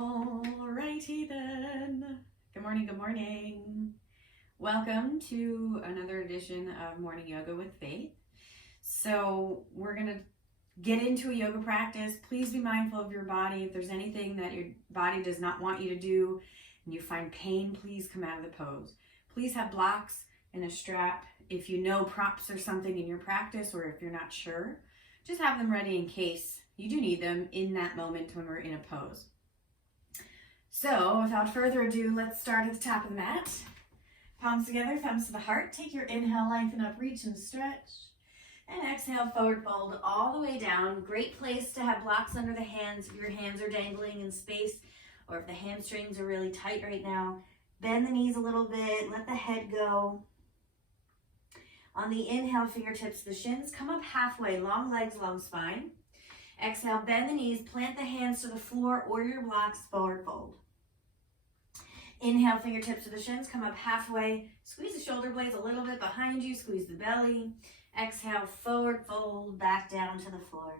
Alrighty then. Good morning, good morning. Welcome to another edition of Morning Yoga with Faith. So we're going to get into a yoga practice. Please be mindful of your body. If there's anything that your body does not want you to do and you find pain, please come out of the pose. Please have blocks and a strap. If you know props or something in your practice, or if you're not sure, just have them ready in case you do need them in that moment when we're in a pose. So without further ado, let's start at the top of the mat. Palms together, thumbs to the heart. Take your inhale, lengthen up, reach and stretch. And exhale, forward fold all the way down. Great place to have blocks under the hands if your hands are dangling in space, or if the hamstrings are really tight right now. Bend the knees a little bit, let the head go. On the inhale, fingertips to the shins. Come up halfway, long legs, long spine. Exhale, bend the knees, plant the hands to the floor or your blocks, forward fold. Inhale, fingertips to the shins, come up halfway. Squeeze the shoulder blades a little bit behind you, squeeze the belly. Exhale, forward fold, back down to the floor.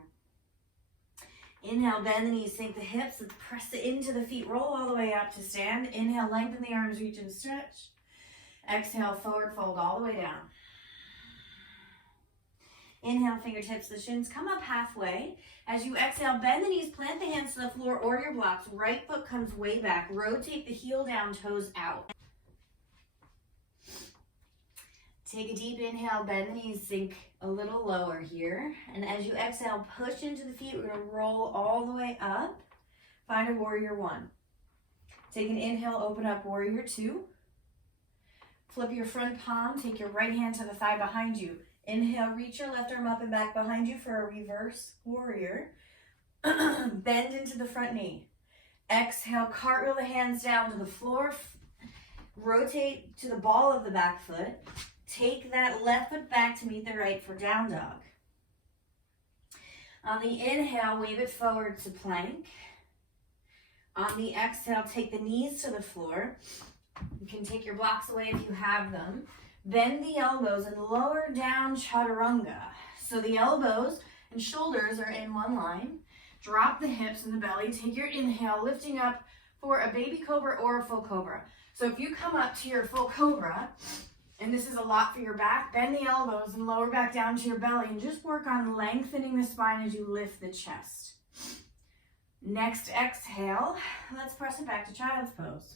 Inhale, bend the knees, sink the hips, let's press it into the feet, roll all the way up to stand. Inhale, lengthen the arms, reach and stretch. Exhale, forward fold all the way down. Inhale, fingertips to the shins, come up halfway. As you exhale, bend the knees, plant the hands to the floor or your blocks. Right foot comes way back. Rotate the heel down, toes out. Take a deep inhale, bend the knees, sink a little lower here. And as you exhale, push into the feet. We're going to roll all the way up. Find a warrior one. Take an inhale, open up warrior two. Flip your front palm, take your right hand to the thigh behind you. Inhale, reach your left arm up and back behind you for a reverse warrior. Bend into the front knee. Exhale, cartwheel the hands down to the floor. Rotate to the ball of the back foot. Take that left foot back to meet the right for down dog. On the inhale, wave it forward to plank. On the exhale, take the knees to the floor. You can take your blocks away if you have them. Bend the elbows and lower down chaturanga. So the elbows and shoulders are in one line. Drop the hips and the belly. Take your inhale, lifting up for a baby cobra or a full cobra. So if you come up to your full cobra, and this is a lot for your back, bend the elbows and lower back down to your belly and just work on lengthening the spine as you lift the chest. Next exhale, let's press it back to child's pose.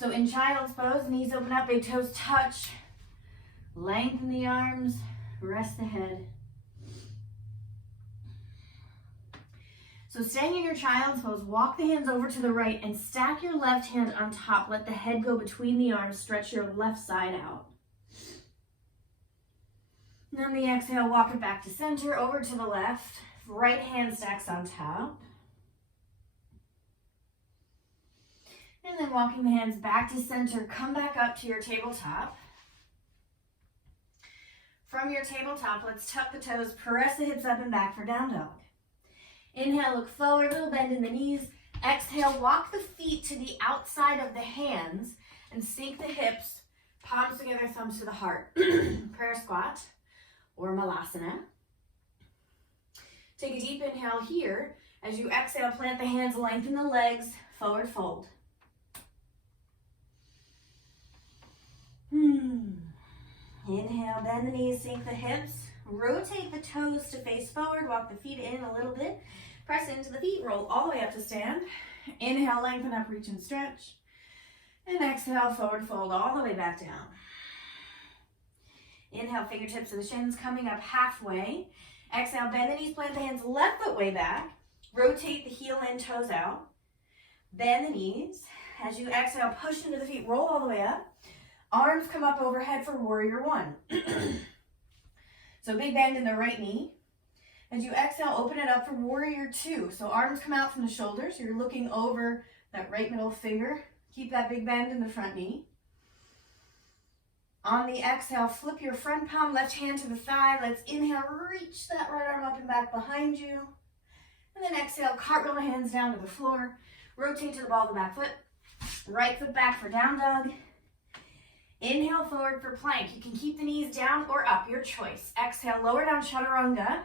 So in child's pose, knees open up, big toes touch. Lengthen the arms, rest the head. So staying in your child's pose, walk the hands over to the right and stack your left hand on top. Let the head go between the arms, stretch your left side out. And on the exhale, walk it back to center, over to the left. Right hand stacks on top. And then walking the hands back to center, come back up to your tabletop. From your tabletop, let's tuck the toes, press the hips up and back for down dog. Inhale, look forward, little bend in the knees. Exhale, walk the feet to the outside of the hands and sink the hips, palms together, thumbs to the heart. Prayer squat or malasana. Take a deep inhale here. As you exhale, plant the hands, lengthen the legs, forward fold. Inhale, bend the knees, sink the hips, rotate the toes to face forward, walk the feet in a little bit, press into the feet, roll all the way up to stand. Inhale, lengthen up, reach and stretch. And exhale, forward fold all the way back down. Inhale, fingertips to the shins, coming up halfway. Exhale, bend the knees, plant the hands, left foot way back. Rotate the heel in, toes out. Bend the knees. As you exhale, push into the feet, roll all the way up. Arms come up overhead for warrior one. So big bend in the right knee. As you exhale, open it up for warrior two. So arms come out from the shoulders. You're looking over that right middle finger. Keep that big bend in the front knee. On the exhale, flip your front palm, left hand to the thigh. Let's inhale, reach that right arm up and back behind you. And then exhale, cartwheel the hands down to the floor. Rotate to the ball of the back foot. Right foot back for down dog. Inhale forward for plank. You can keep the knees down or up, your choice. Exhale, lower down chaturanga.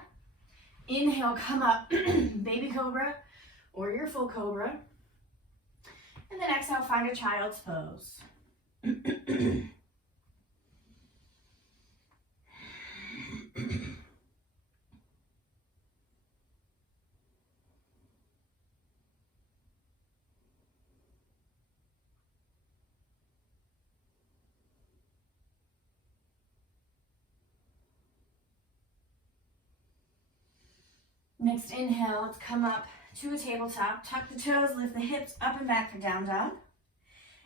Inhale, come up, baby cobra or your full cobra. And then exhale, find a child's pose. Next inhale, let's come up to a tabletop. Tuck the toes, lift the hips up and back for down dog.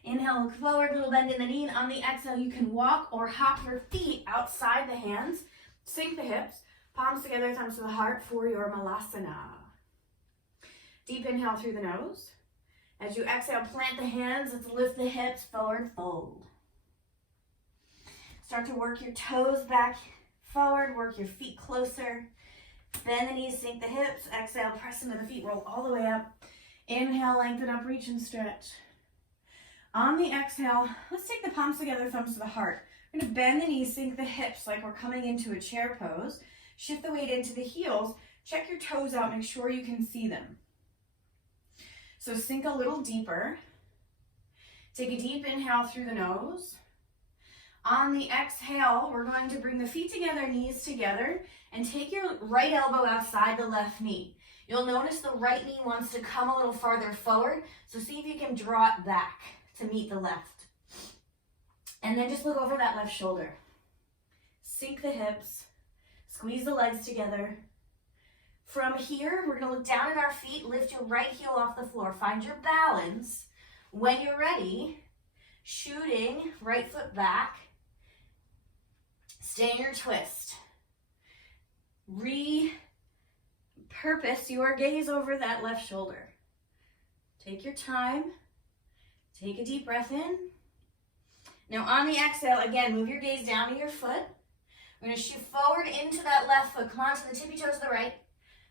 Inhale, look forward, little bend in the knee. On the exhale, you can walk or hop your feet outside the hands. Sink the hips, palms together, thumbs to the heart for your malasana. Deep inhale through the nose. As you exhale, plant the hands. Let's lift the hips, forward fold. Start to work your toes back forward, work your feet closer. Bend the knees, sink the hips. Exhale, press into the feet, roll all the way up. Inhale, lengthen up, reach and stretch. On the exhale, let's take the palms together, thumbs to the heart. We're going to bend the knees, sink the hips like we're coming into a chair pose. Shift the weight into the heels. Check your toes out, make sure you can see them. So sink a little deeper. Take a deep inhale through the nose. On the exhale, we're going to bring the feet together, knees together, and take your right elbow outside the left knee. You'll notice the right knee wants to come a little farther forward, so see if you can draw it back to meet the left. And then just look over that left shoulder. Sink the hips, squeeze the legs together. From here, we're gonna look down at our feet, lift your right heel off the floor. Find your balance. When you're ready, shooting right foot back, stay in your twist. Repurpose your gaze over that left shoulder. Take your time. Take a deep breath in. Now on the exhale, again, move your gaze down to your foot. We're gonna shoot forward into that left foot. Come on to the tippy toes to the right.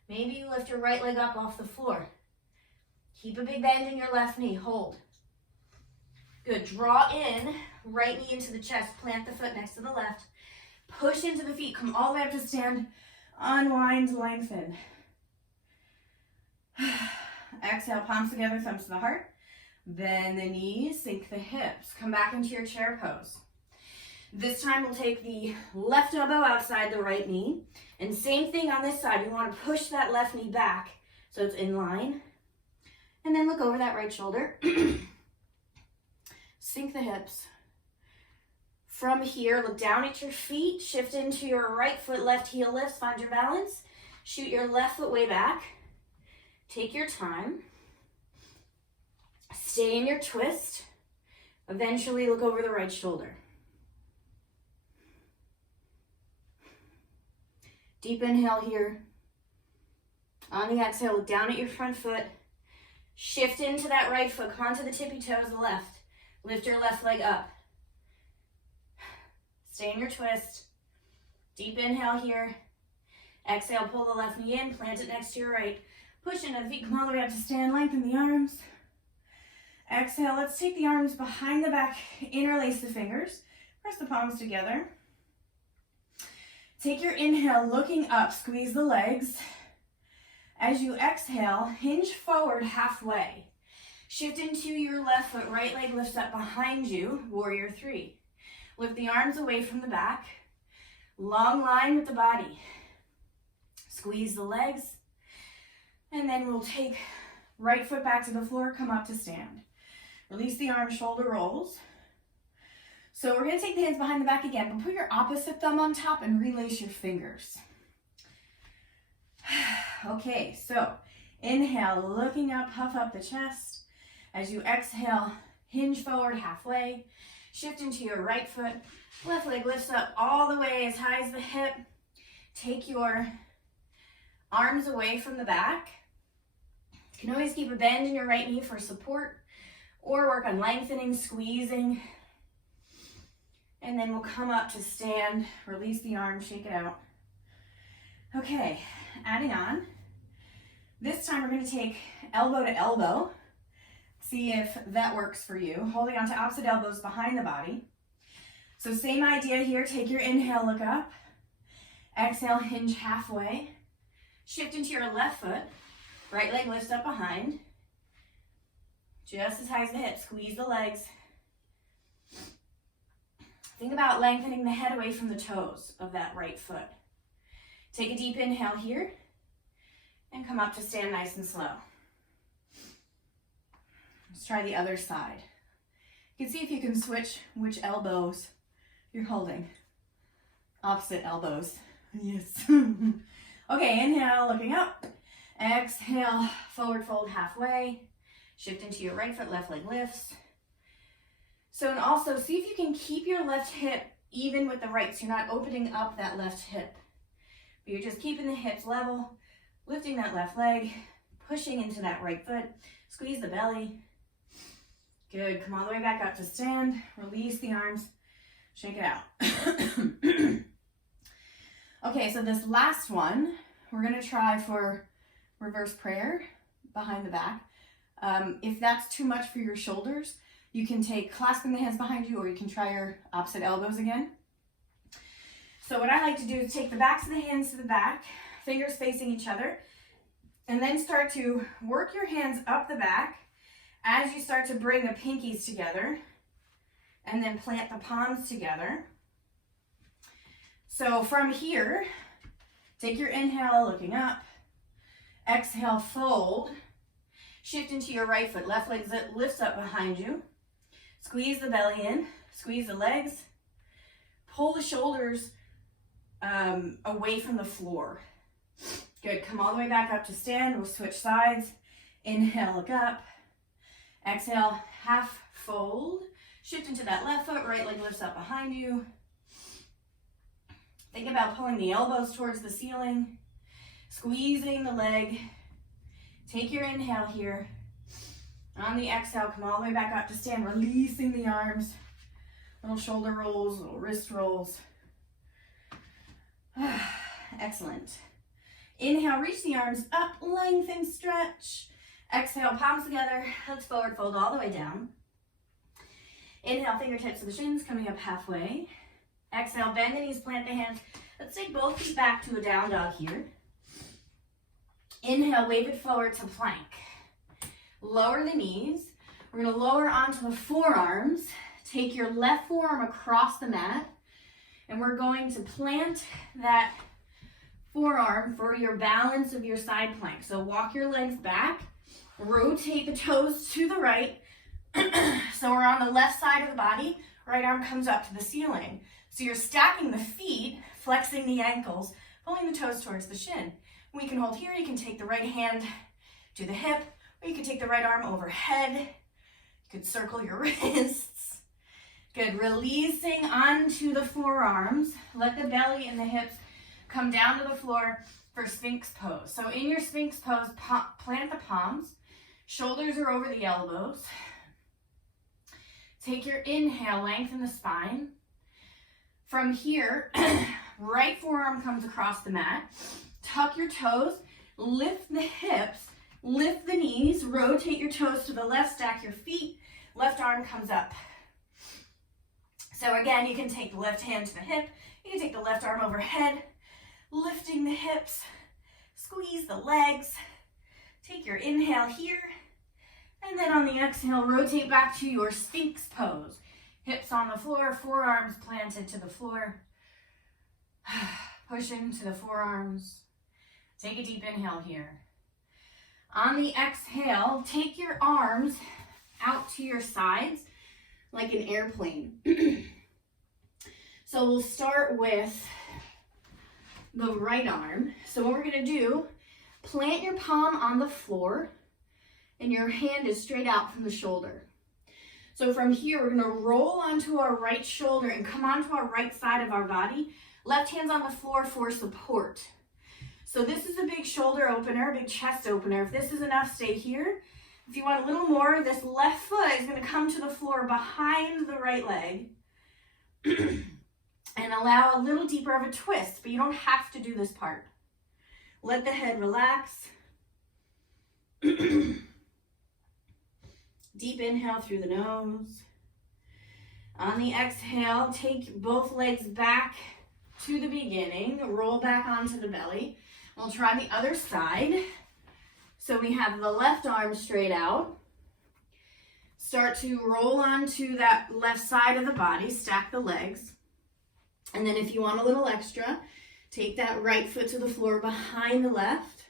Maybe you lift your right leg up off the floor. Keep a big bend in your left knee, hold. Good, draw in, right knee into the chest, plant the foot next to the left. Push into the feet, come all the way up to stand, unwind, lengthen. Exhale, palms together, thumbs to the heart. Bend the knees, sink the hips. Come back into your chair pose. This time we'll take the left elbow outside the right knee. And same thing on this side. We want to push that left knee back so it's in line. And then look over that right shoulder. Sink the hips. From here, look down at your feet. Shift into your right foot, left heel lifts. Find your balance. Shoot your left foot way back. Take your time. Stay in your twist. Eventually look over the right shoulder. Deep inhale here. On the exhale, look down at your front foot. Shift into that right foot. Come onto the tippy toes, the left. Lift your left leg up. Stay in your twist. Deep inhale here. Exhale, pull the left knee in, plant it next to your right. Push into the feet, come all the way up to stand, lengthen the arms. Exhale, let's take the arms behind the back, interlace the fingers. Press the palms together. Take your inhale, looking up, squeeze the legs. As you exhale, hinge forward halfway. Shift into your left foot, right leg lifts up behind you, warrior three. Lift the arms away from the back. Long line with the body. Squeeze the legs. And then we'll take right foot back to the floor, come up to stand. Release the arms, shoulder rolls. So we're going to take the hands behind the back again, but put your opposite thumb on top and relace your fingers. Okay, so inhale, looking up, puff up the chest. As you exhale, hinge forward halfway. Shift into your right foot. Left leg lifts up all the way as high as the hip. Take your arms away from the back. You can always keep a bend in your right knee for support or work on lengthening, squeezing. And then we'll come up to stand, release the arms, shake it out. Okay, adding on. This time we're going to take elbow to elbow. See if that works for you. Holding on to opposite elbows behind the body. So same idea here. Take your inhale, look up. Exhale, hinge halfway. Shift into your left foot. Right leg lifts up behind. Just as high as the hips. Squeeze the legs. Think about lengthening the head away from the toes of that right foot. Take a deep inhale here and come up to stand nice and slow. Let's try the other side. You can see if you can switch which elbows you're holding. Opposite elbows. Yes. Okay, inhale, looking up. Exhale, forward fold halfway. Shift into your right foot, left leg lifts. So, and also see if you can keep your left hip even with the right, so you're not opening up that left hip. But you're just keeping the hips level, lifting that left leg, pushing into that right foot, squeeze the belly. Good, come all the way back up to stand, release the arms, shake it out. Okay, so this last one, we're gonna try for reverse prayer behind the back. If that's too much for your shoulders, you can take clasping the hands behind you, or you can try your opposite elbows again. So what I like to do is take the backs of the hands to the back, fingers facing each other, and then start to work your hands up the back as you start to bring the pinkies together, and then plant the palms together. So from here, take your inhale, looking up. Exhale, fold. Shift into your right foot. Left leg lifts up behind you. Squeeze the belly in. Squeeze the legs. Pull the shoulders away from the floor. Good. Come all the way back up to stand. We'll switch sides. Inhale, look up. Exhale, half fold. Shift into that left foot. Right leg lifts up behind you. Think about pulling the elbows towards the ceiling. Squeezing the leg. Take your inhale here. On the exhale, come all the way back up to stand, releasing the arms. Little shoulder rolls, little wrist rolls. Excellent. Inhale, reach the arms up, lengthen, stretch. Exhale, palms together, hips forward, fold all the way down. Inhale, fingertips to the shins, coming up halfway. Exhale, bend the knees, plant the hands. Let's take both feet back to a down dog here. Inhale, wave it forward to plank. Lower the knees. We're going to lower onto the forearms. Take your left forearm across the mat, and we're going to plant that forearm for your balance of your side plank. So walk your legs back, rotate the toes to the right. So we're on the left side of the body, right arm comes up to the ceiling. So you're stacking the feet, flexing the ankles, pulling the toes towards the shin. We can hold here. You can take the right hand to the hip, or you can take the right arm overhead. You could circle your wrists. Good. Releasing onto the forearms. Let the belly and the hips come down to the floor for Sphinx pose. So in your Sphinx pose, plant the palms. Shoulders are over the elbows. Take your inhale, lengthen the spine. From here, right forearm comes across the mat. Tuck your toes, lift the hips, lift the knees, rotate your toes to the left, stack your feet, left arm comes up. So again, you can take the left hand to the hip, you can take the left arm overhead, lifting the hips, squeeze the legs, take your inhale here, and then on the exhale, rotate back to your Sphinx pose. Hips on the floor, forearms planted to the floor. Push into the forearms. Take a deep inhale here. On the exhale, take your arms out to your sides like an airplane. So we'll start with the right arm. So what we're gonna do, plant your palm on the floor and your hand is straight out from the shoulder. So from here, we're gonna roll onto our right shoulder and come onto our right side of our body. Left hand's on the floor for support. So this is a big shoulder opener, big chest opener. If this is enough, stay here. If you want a little more, this left foot is gonna come to the floor behind the right leg and allow a little deeper of a twist, but you don't have to do this part. Let the head relax. Deep inhale through the nose. On the exhale, take both legs back to the beginning. Roll back onto the belly. We'll try the other side. So we have the left arm straight out. Start to roll onto that left side of the body, stack the legs. And then if you want a little extra, take that right foot to the floor behind the left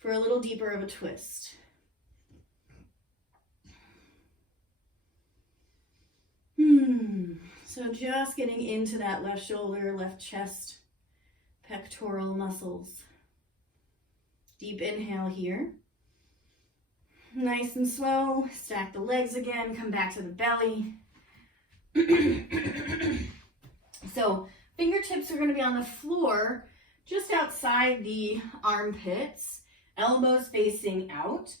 for a little deeper of a twist. So just getting into that left shoulder, left chest, pectoral muscles. Deep inhale here. Nice and slow. Stack the legs again. Come back to the belly. So fingertips are going to be on the floor just outside the armpits. Elbows facing out.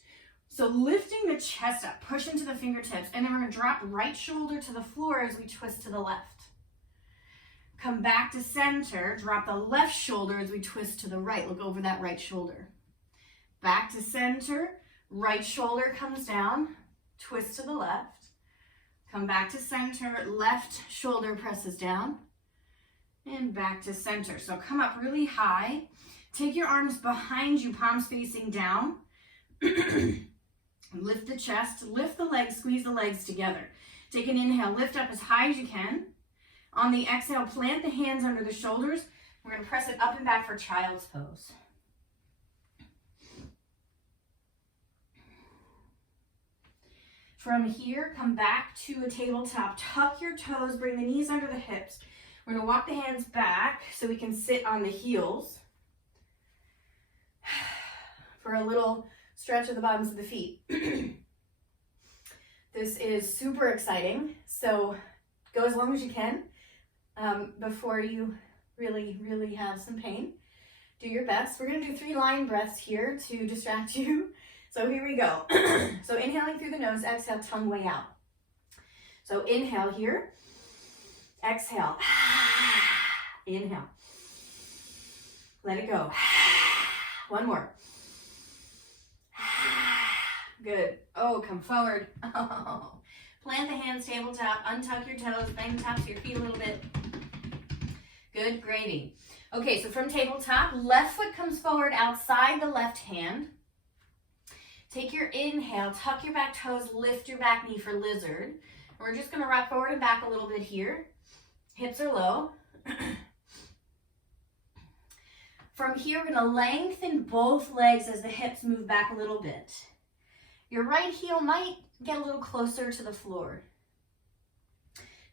So lifting the chest up, push into the fingertips, and then we're going to drop right shoulder to the floor as we twist to the left. Come back to center, drop the left shoulder as we twist to the right. Look over that right shoulder. Back to center, right shoulder comes down, twist to the left. Come back to center, left shoulder presses down, and back to center. So come up really high. Take your arms behind you, palms facing down. Lift the chest, lift the legs, squeeze the legs together. Take an inhale, lift up as high as you can. On the exhale, plant the hands under the shoulders. We're going to press it up and back for child's pose. From here, come back to a tabletop. Tuck your toes, bring the knees under the hips. We're going to walk the hands back so we can sit on the heels for a little stretch of the bottoms of the feet. This is super exciting, so go as long as you can before you really have some pain. Do your best. We're going to do 3 line breaths here to distract you. So here we go. So inhaling through the nose, exhale, tongue way out. So inhale here, exhale, inhale, let it go. One more. Good. Oh, come forward. Oh. Plant the hands tabletop, untuck your toes, bang the tops of your feet a little bit. Good, gravy. Okay, so from tabletop, left foot comes forward outside the left hand. Take your inhale, tuck your back toes, lift your back knee for lizard. We're just going to rock forward and back a little bit here. Hips are low. From here, we're going to lengthen both legs as the hips move back a little bit. Your right heel might get a little closer to the floor.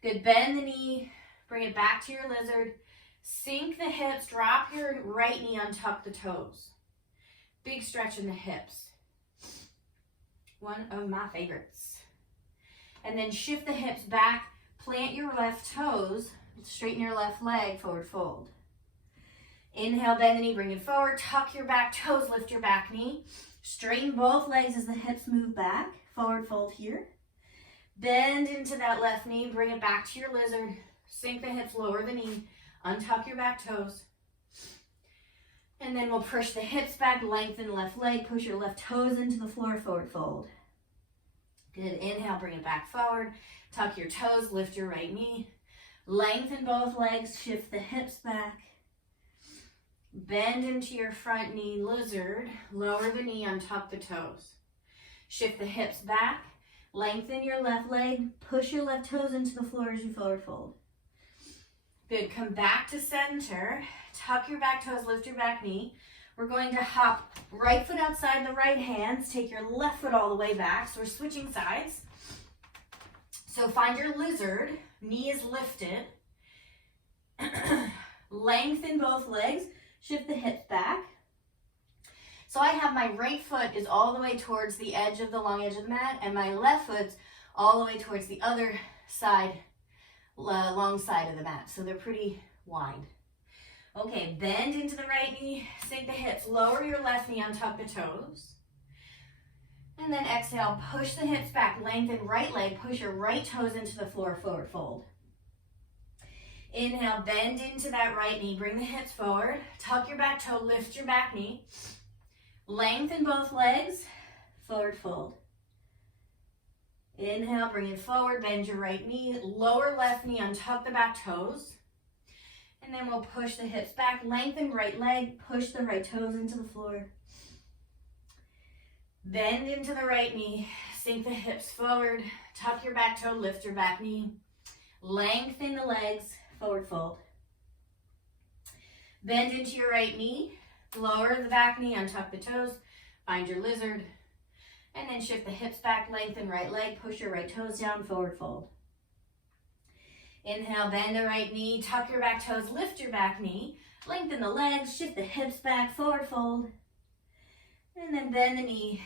Good, bend the knee, bring it back to your lizard. Sink the hips, drop your right knee, untuck the toes. Big stretch in the hips. One of my favorites. And then shift the hips back, plant your left toes, straighten your left leg, forward fold. Inhale, bend the knee, bring it forward, tuck your back toes, lift your back knee. Straighten both legs as the hips move back, forward fold here. Bend into that left knee, bring it back to your lizard. Sink the hips, lower the knee, untuck your back toes. And then we'll push the hips back, lengthen left leg, push your left toes into the floor, forward fold. Good, inhale, bring it back forward. Tuck your toes, lift your right knee. Lengthen both legs, shift the hips back. Bend into your front knee, lizard. Lower the knee, untuck the toes. Shift the hips back. Lengthen your left leg. Push your left toes into the floor as you forward fold. Good. Come back to center. Tuck your back toes, lift your back knee. We're going to hop right foot outside the right hands. Take your left foot all the way back. So we're switching sides. So find your lizard. Knee is lifted. Lengthen both legs. Shift the hips back. So I have my right foot is all the way towards the edge of the long edge of the mat, and my left foot's all the way towards the other side, long side of the mat. So they're pretty wide. Okay, bend into the right knee, sink the hips, lower your left knee, untuck the toes. And then exhale, push the hips back, lengthen right leg, push your right toes into the floor, forward fold. Inhale, bend into that right knee, bring the hips forward, tuck your back toe, lift your back knee, lengthen both legs, forward fold. Inhale, bring it forward, bend your right knee, lower left knee, untuck the back toes, and then we'll push the hips back, lengthen right leg, push the right toes into the floor. Bend into the right knee, sink the hips forward, tuck your back toe, lift your back knee, lengthen the legs, forward fold. Bend into your right knee, lower the back knee, untuck the toes, find your lizard, and then shift the hips back, lengthen right leg, push your right toes down, forward fold. Inhale, bend the right knee, tuck your back toes, lift your back knee, lengthen the legs, shift the hips back, forward fold. And then bend the knee,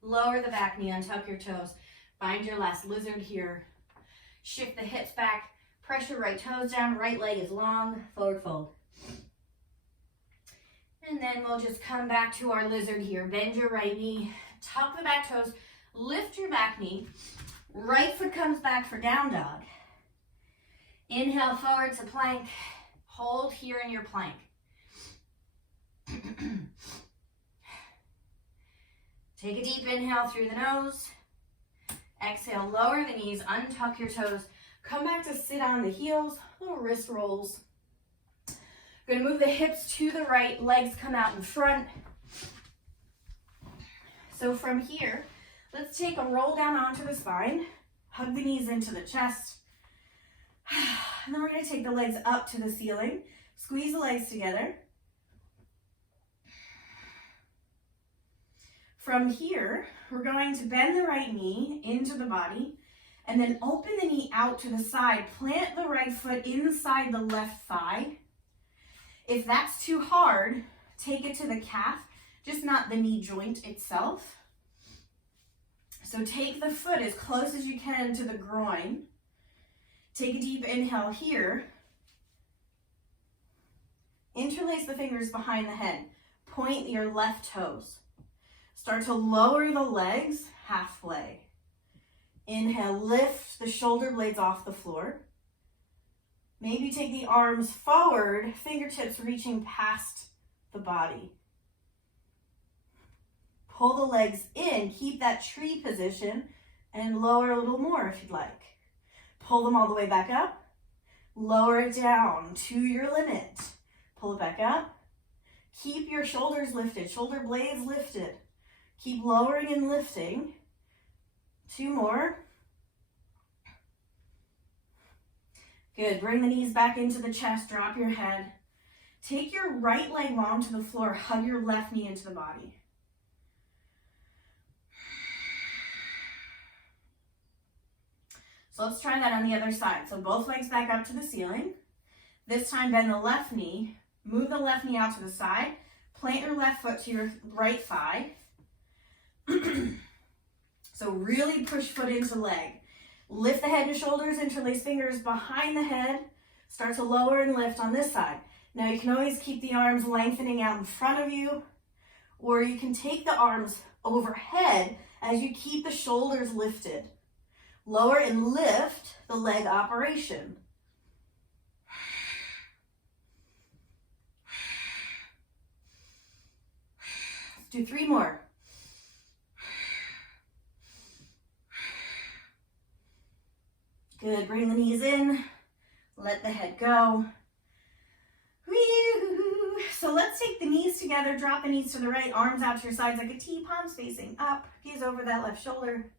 lower the back knee, untuck your toes. Find your last lizard here. Shift the hips back, press your right toes down, right leg is long, forward fold. And then we'll just come back to our lizard here. Bend your right knee, tuck the back toes, lift your back knee. Right foot comes back for down dog. Inhale forward to plank. Hold here in your plank. Take a deep inhale through the nose. Exhale, lower the knees, untuck your toes. Come back to sit on the heels, little wrist rolls. Gonna move the hips to the right, legs come out in front. So from here, let's take a roll down onto the spine, hug the knees into the chest. And then we're gonna take the legs up to the ceiling, squeeze the legs together. From here, we're going to bend the right knee into the body and then open the knee out to the side. Plant the right foot inside the left thigh. If that's too hard, take it to the calf, just not the knee joint itself. So take the foot as close as you can to the groin. Take a deep inhale here. Interlace the fingers behind the head. Point your left toes. Start to lower the legs halfway. Inhale, lift the shoulder blades off the floor. Maybe take the arms forward, fingertips reaching past the body. Pull the legs in, keep that tree position, and lower a little more if you'd like. Pull them all the way back up. Lower it down to your limit. Pull it back up. Keep your shoulders lifted, shoulder blades lifted. Keep lowering and lifting. 2 more. Good. Bring the knees back into the chest. Drop your head. Take your right leg long to the floor. Hug your left knee into the body. So let's try that on the other side. So both legs back up to the ceiling. This time bend the left knee. Move the left knee out to the side. Plant your left foot to your right thigh. So really push foot into leg. Lift the head and shoulders, interlace fingers behind the head. Start to lower and lift on this side. Now you can always keep the arms lengthening out in front of you, or you can take the arms overhead as you keep the shoulders lifted. Lower and lift the leg operation. Let's do 3 more. Good, bring the knees in, let the head go. Whee! So let's take the knees together, drop the knees to the right, arms out to your sides like a T, palms facing up, gaze over that left shoulder.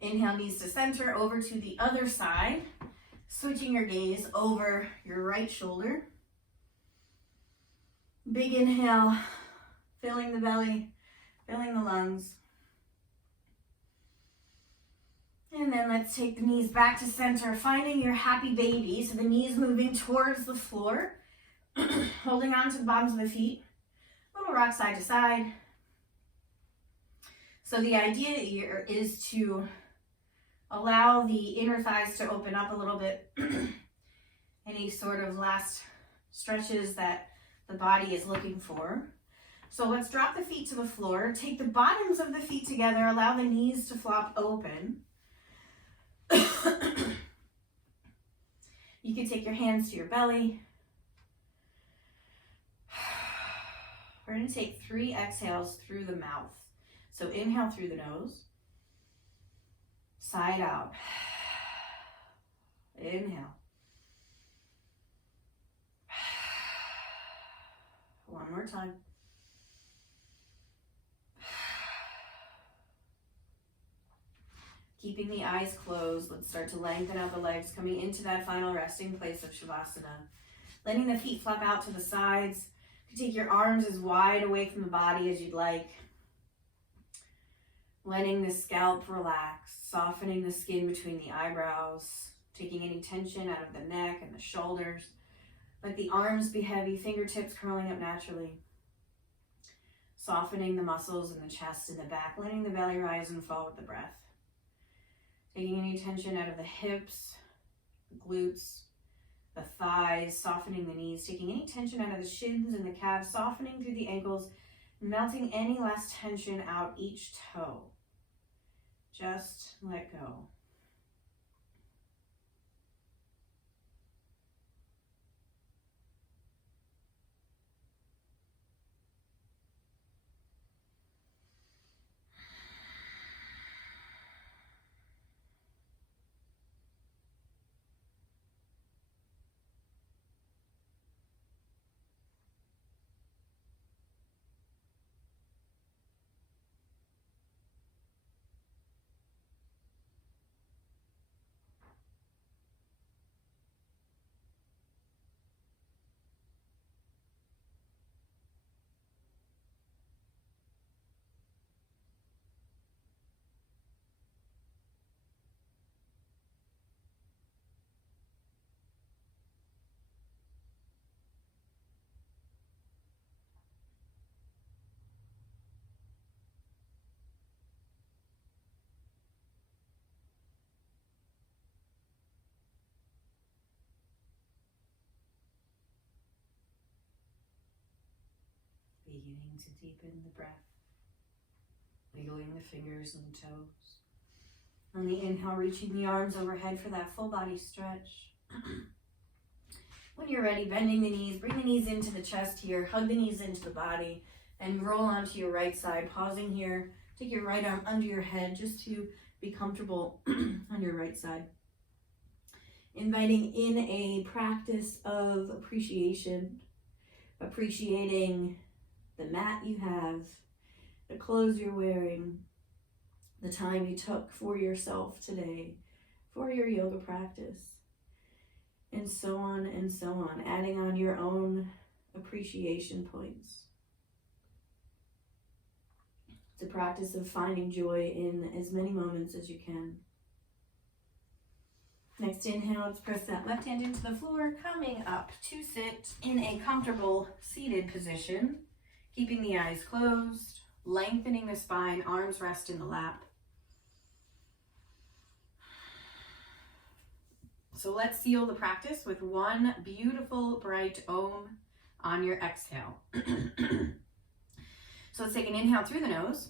Inhale, knees to center, over to the other side, switching your gaze over your right shoulder. Big inhale, filling the belly, filling the lungs. And then let's take the knees back to center, finding your happy baby. So the knees moving towards the floor, holding on to the bottoms of the feet. Little rock side to side. So the idea here is to allow the inner thighs to open up a little bit. Any sort of last stretches that the body is looking for. So let's drop the feet to the floor. Take the bottoms of the feet together. Allow the knees to flop open. You can take your hands to your belly. We're going to take 3 exhales through the mouth. So inhale through the nose. Side out. Inhale. 1 One more time. Keeping the eyes closed, let's start to lengthen out the legs, coming into that final resting place of Shavasana. Letting the feet flap out to the sides. You can take your arms as wide away from the body as you'd like. Letting the scalp relax, softening the skin between the eyebrows, taking any tension out of the neck and the shoulders. Let the arms be heavy, fingertips curling up naturally. Softening the muscles in the chest and the back, letting the belly rise and fall with the breath. Taking any tension out of the hips, the glutes, the thighs, softening the knees, taking any tension out of the shins and the calves, softening through the ankles, melting any last tension out each toe. Just let go. Beginning to deepen the breath, wiggling the fingers and toes. On the inhale, reaching the arms overhead for that full body stretch. When you're ready, bending the knees, bring the knees into the chest here, hug the knees into the body, and roll onto your right side. Pausing here, take your right arm under your head just to be comfortable on your right side. Inviting in a practice of appreciation, appreciating the mat you have, the clothes you're wearing, the time you took for yourself today, for your yoga practice, and so on and so on, adding on your own appreciation points. It's a practice of finding joy in as many moments as you can. Next inhale, let's press that left hand into the floor, coming up to sit in a comfortable seated position. Keeping the eyes closed, lengthening the spine, arms rest in the lap. So let's seal the practice with one beautiful bright Om on your exhale. So let's take an inhale through the nose.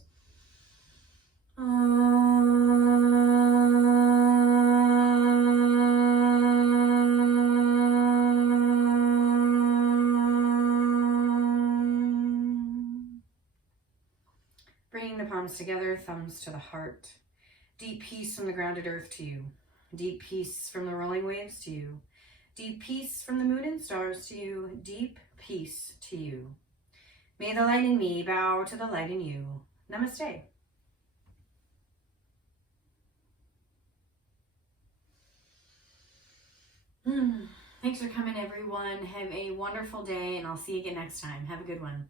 Bringing the palms together, thumbs to the heart. Deep peace from the grounded earth to you. Deep peace from the rolling waves to you. Deep peace from the moon and stars to you. Deep peace to you. May the light in me bow to the light in you. Namaste. Thanks for coming, everyone. Have a wonderful day, and I'll see you again next time. Have a good one.